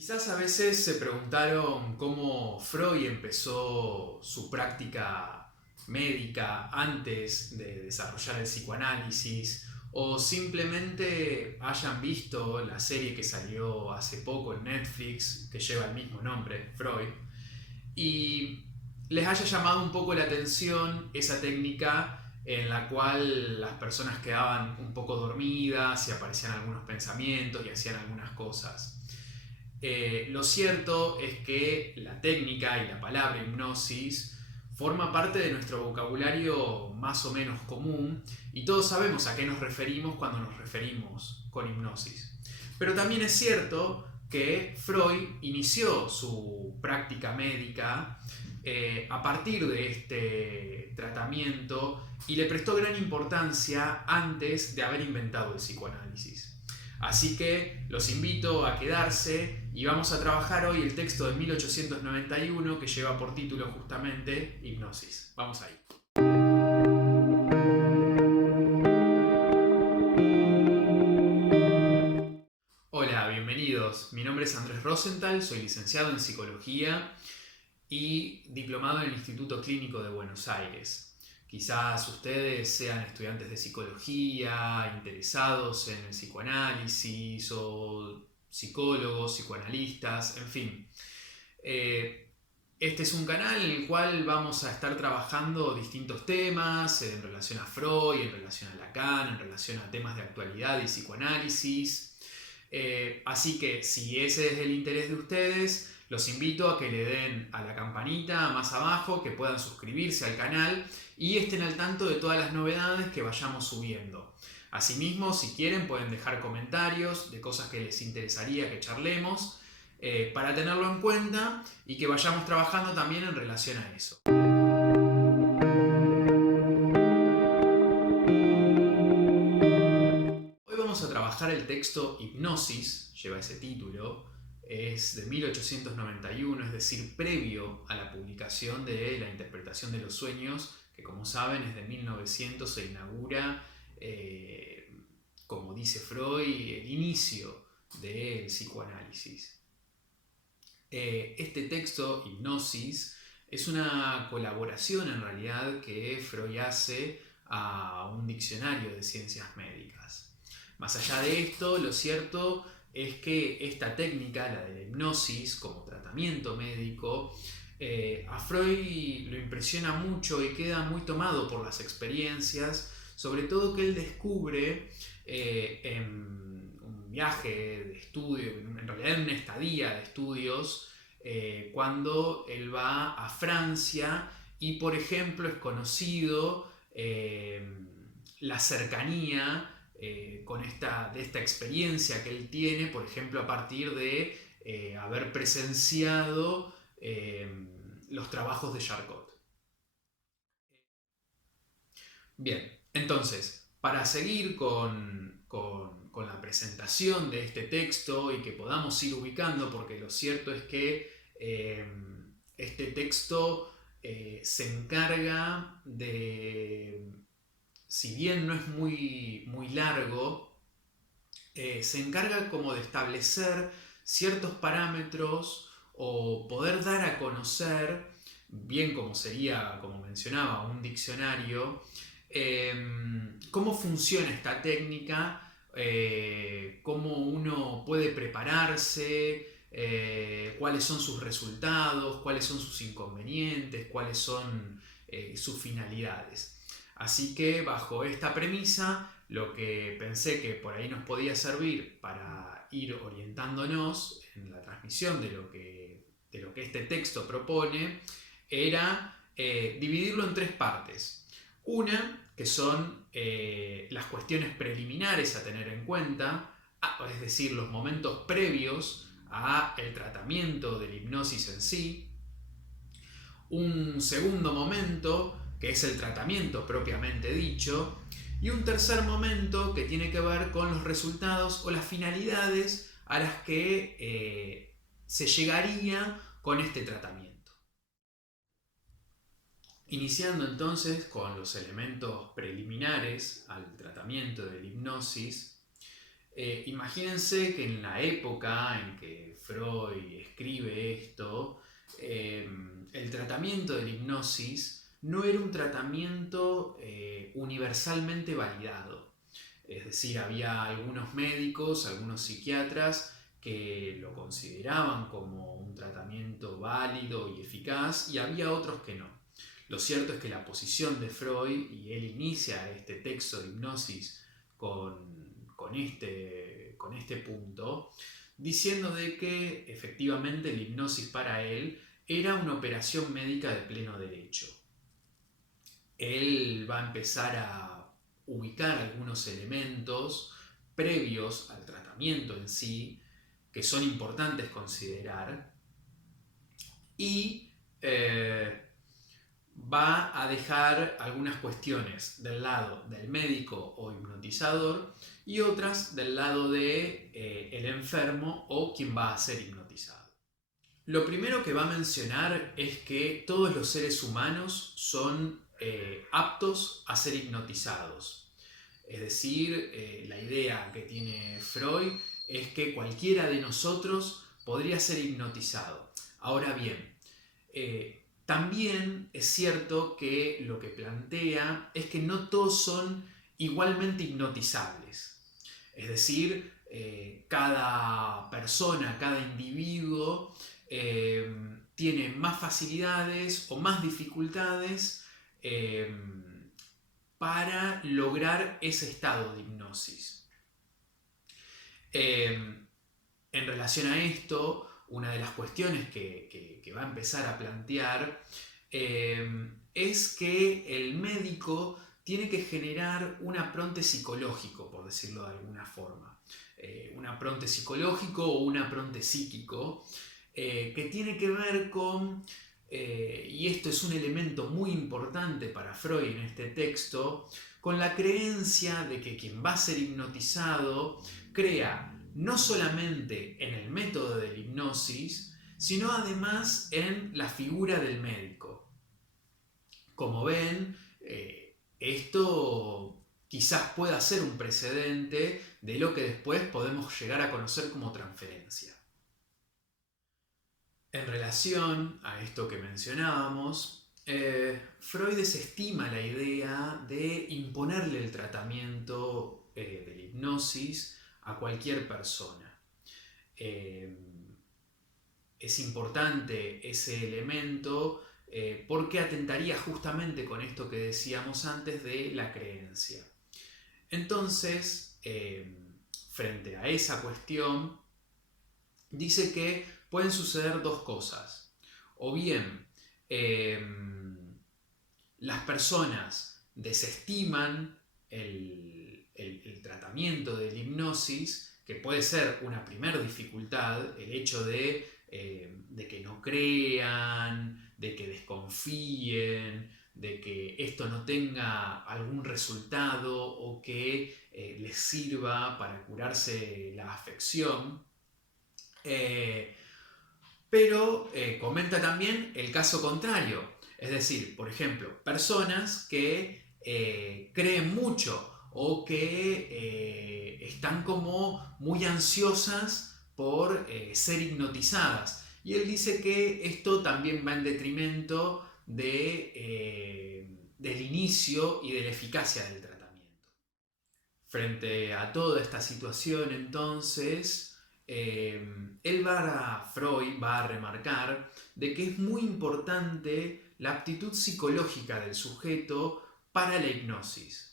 Quizás a veces se preguntaron cómo Freud empezó su práctica médica antes de desarrollar el psicoanálisis o simplemente hayan visto la serie que salió hace poco en Netflix que lleva el mismo nombre, Freud, y les haya llamado un poco la atención esa técnica en la cual las personas quedaban un poco dormidas y aparecían algunos pensamientos y hacían algunas cosas. Lo cierto es que la técnica y la palabra hipnosis forma parte de nuestro vocabulario más o menos común y todos sabemos a qué nos referimos cuando nos referimos con hipnosis. Pero también es cierto que Freud inició su práctica médica a partir de este tratamiento y le prestó gran importancia antes de haber inventado el psicoanálisis. Así que los invito a quedarse y vamos a trabajar hoy el texto de 1891 que lleva por título justamente Hipnosis. Vamos ahí. Hola, bienvenidos. Mi nombre es Andrés Rosenthal, soy licenciado en Psicología y diplomado en el Instituto Clínico de Buenos Aires. Quizás ustedes sean estudiantes de psicología, interesados en el psicoanálisis o psicólogos, psicoanalistas, en fin. Este es un canal en el cual vamos a estar trabajando distintos temas en relación a Freud, en relación a Lacan, en relación a temas de actualidad y psicoanálisis. Así que si ese es el interés de ustedes, los invito a que le den a la campanita más abajo, que puedan suscribirse al canal y estén al tanto de todas las novedades que vayamos subiendo. Asimismo, si quieren, pueden dejar comentarios de cosas que les interesaría que charlemos para tenerlo en cuenta y que vayamos trabajando también en relación a eso. Hoy vamos a trabajar el texto Hipnosis, lleva ese título, es de 1891, es decir, previo a la publicación de La interpretación de los sueños, que como saben es de 1900, se inaugura, como dice Freud, el inicio del psicoanálisis. Este texto, Hipnosis, es una colaboración en realidad que Freud hace a un diccionario de ciencias médicas. Más allá de esto, lo cierto es que esta técnica, la de la hipnosis como tratamiento médico, a Freud lo impresiona mucho y queda muy tomado por las experiencias, sobre todo que él descubre en un viaje de estudio, en realidad en una estadía de estudios, cuando él va a Francia y por ejemplo es conocido la cercanía de esta experiencia que él tiene, por ejemplo, a partir de haber presenciado los trabajos de Charcot. Bien, entonces, para seguir con la presentación de este texto y que podamos ir ubicando, porque lo cierto es que este texto se encarga de, si bien no es muy largo, se encarga como de establecer ciertos parámetros o poder dar a conocer, bien como sería, como mencionaba, un diccionario, cómo funciona esta técnica, cómo uno puede prepararse, cuáles son sus resultados, cuáles son sus inconvenientes, cuáles son sus finalidades. Así que bajo esta premisa, lo que pensé que por ahí nos podía servir para ir orientándonos en la transmisión de lo que este texto propone era dividirlo en tres partes. Una, que son las cuestiones preliminares a tener en cuenta, es decir, los momentos previos al tratamiento de la hipnosis en sí. Un segundo momento, que es el tratamiento propiamente dicho, y un tercer momento que tiene que ver con los resultados o las finalidades a las que se llegaría con este tratamiento. Iniciando entonces con los elementos preliminares al tratamiento de la hipnosis, Imagínense que en la época en que Freud escribe esto, el tratamiento de la hipnosis no era un tratamiento universalmente validado. Es decir, había algunos médicos, algunos psiquiatras que lo consideraban como un tratamiento válido y eficaz, y había otros que no. Lo cierto es que la posición de Freud, y él inicia este texto de hipnosis con este punto, diciendo de que efectivamente la hipnosis para él era una operación médica de pleno derecho. Él va a empezar a ubicar algunos elementos previos al tratamiento en sí que son importantes considerar, y va a dejar algunas cuestiones del lado del médico o hipnotizador y otras del lado de el enfermo o quien va a ser hipnotizado. Lo primero que va a mencionar es que todos los seres humanos son aptos a ser hipnotizados. Es decir, la idea que tiene Freud es que cualquiera de nosotros podría ser hipnotizado. Ahora bien, también es cierto que lo que plantea es que no todos son igualmente hipnotizables. Es decir, cada persona, cada individuo tiene más facilidades o más dificultades para lograr ese estado de hipnosis. En relación a esto, una de las cuestiones que va a empezar a plantear es que el médico tiene que generar un apronte psicológico, por decirlo de alguna forma. Un apronte psicológico o un apronte psíquico que tiene que ver con, y esto es un elemento muy importante para Freud en este texto, con la creencia de que quien va a ser hipnotizado crea no solamente en el método de la hipnosis, sino además en la figura del médico. Como ven, esto quizás pueda ser un precedente de lo que después podemos llegar a conocer como transferencia. En relación a esto que mencionábamos, Freud desestima la idea de imponerle el tratamiento de la hipnosis a cualquier persona. Es importante ese elemento porque atentaría justamente con esto que decíamos antes de la creencia. Entonces, frente a esa cuestión, dice que pueden suceder dos cosas. O bien, las personas desestiman el tratamiento de la hipnosis, que puede ser una primera dificultad, el hecho de que no crean, de que desconfíen, de que esto no tenga algún resultado o que les sirva para curarse la afección. Pero comenta también el caso contrario, es decir, por ejemplo, personas que creen mucho o que están como muy ansiosas por ser hipnotizadas. Y él dice que esto también va en detrimento del inicio y de la eficacia del tratamiento. Frente a toda esta situación, entonces, Freud va a remarcar de que es muy importante la aptitud psicológica del sujeto para la hipnosis.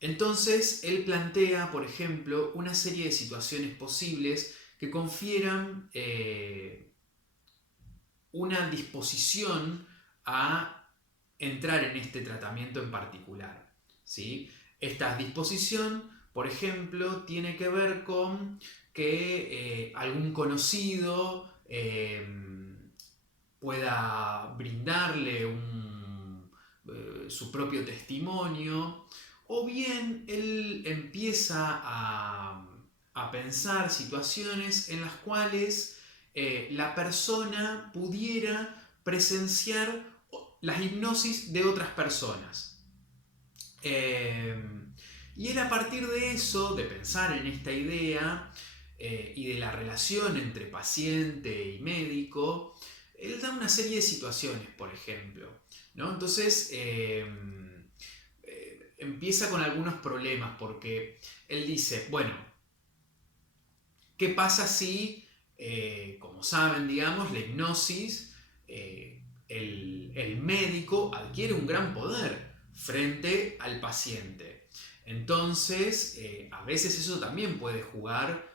Entonces, él plantea, por ejemplo, una serie de situaciones posibles que confieran una disposición a entrar en este tratamiento en particular, ¿sí? Esta disposición, por ejemplo, tiene que ver con que algún conocido pueda brindarle su propio testimonio, o bien él empieza a pensar situaciones en las cuales la persona pudiera presenciar las hipnosis de otras personas. Eh, y él, a partir de eso, de pensar en esta idea y de la relación entre paciente y médico, él da una serie de situaciones, por ejemplo, ¿no? Entonces, empieza con algunos problemas porque él dice, bueno, ¿qué pasa si, como saben, digamos, la hipnosis, el médico adquiere un gran poder frente al paciente? Entonces, a veces eso también puede jugar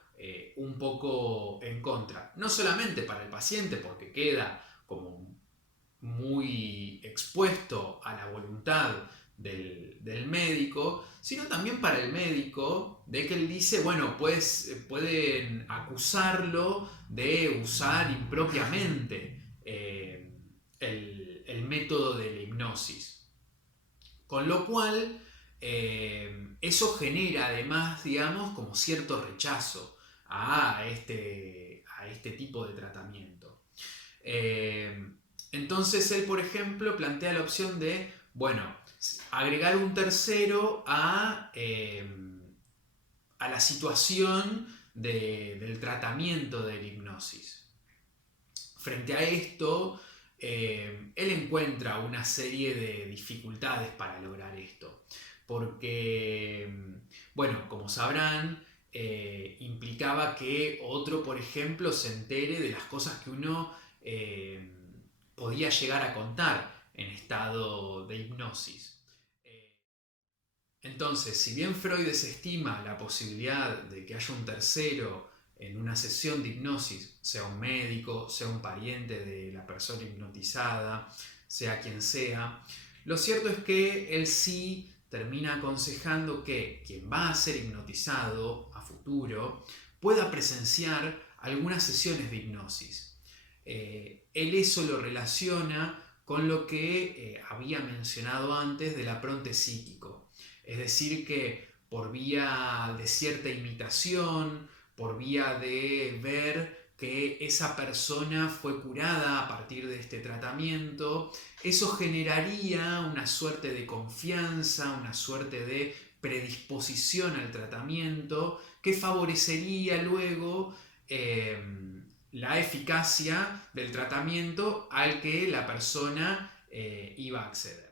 un poco en contra. No solamente para el paciente, porque queda como muy expuesto a la voluntad del médico, sino también para el médico, de que él dice, bueno, pues pueden acusarlo de usar impropiamente el método de la hipnosis. Con lo cual, eso genera además, digamos, como cierto rechazo a este tipo de tratamiento. Entonces él, por ejemplo, plantea la opción de, bueno, agregar un tercero a la situación del tratamiento de la hipnosis. Frente a esto, él encuentra una serie de dificultades para lograr esto. Porque, bueno, como sabrán, implicaba que otro, por ejemplo, se entere de las cosas que uno podía llegar a contar en estado de hipnosis. Entonces, si bien Freud desestima la posibilidad de que haya un tercero en una sesión de hipnosis, sea un médico, sea un pariente de la persona hipnotizada, sea quien sea, lo cierto es que él sí termina aconsejando que quien va a ser hipnotizado a futuro pueda presenciar algunas sesiones de hipnosis. Él eso lo relaciona con lo que había mencionado antes del apronte psíquico. Es decir, que por vía de cierta imitación, por vía de ver que esa persona fue curada a partir de este tratamiento, eso generaría una suerte de confianza, una suerte de predisposición al tratamiento que favorecería luego la eficacia del tratamiento al que la persona iba a acceder.